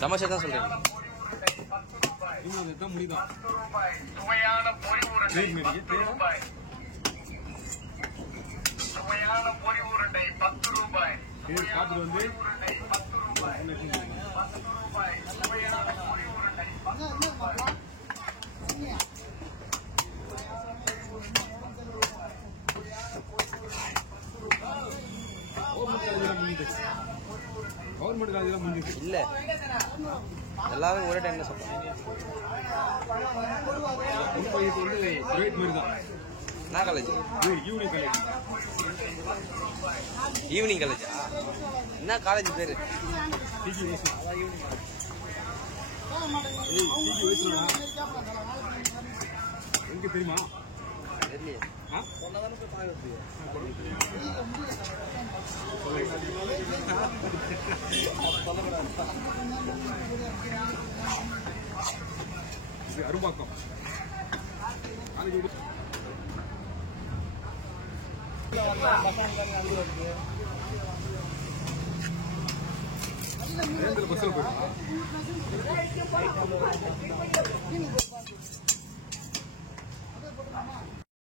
சமோசா தான் சொல்றேன். இதுதான் முடிதான். சுவையான பொரி உருண்டை 10 ரூபாய். சுவையான பொரி உருண்டை 10 ரூபாய். காத்து வந்து 10 ரூபாய். 10 ரூபாய். சுவையான பொரி உருண்டை 10 ரூபாய். கவர்மெண்ட் காலேஜ்ல முடிஞ்சு இல்ல எல்லாரும் ஒரே டைம்ல சொல்றாங்க. இது வந்து பிரைவேட் மாதிரி தான். என்ன காலேஜ்? Evening college. ஈவினிங் காலேஜா? என்ன காலேஜ் பேரு? டிஜி வைஸ். அதான் ஈவினிங் காலேஜ். டிஜி வைஸ்னா எங்க தெரியுமா? தெரியலையே. சொன்னதானே போய் பார்க்க இது அரும்பாக்கம். பஸ்ல போயிடும்.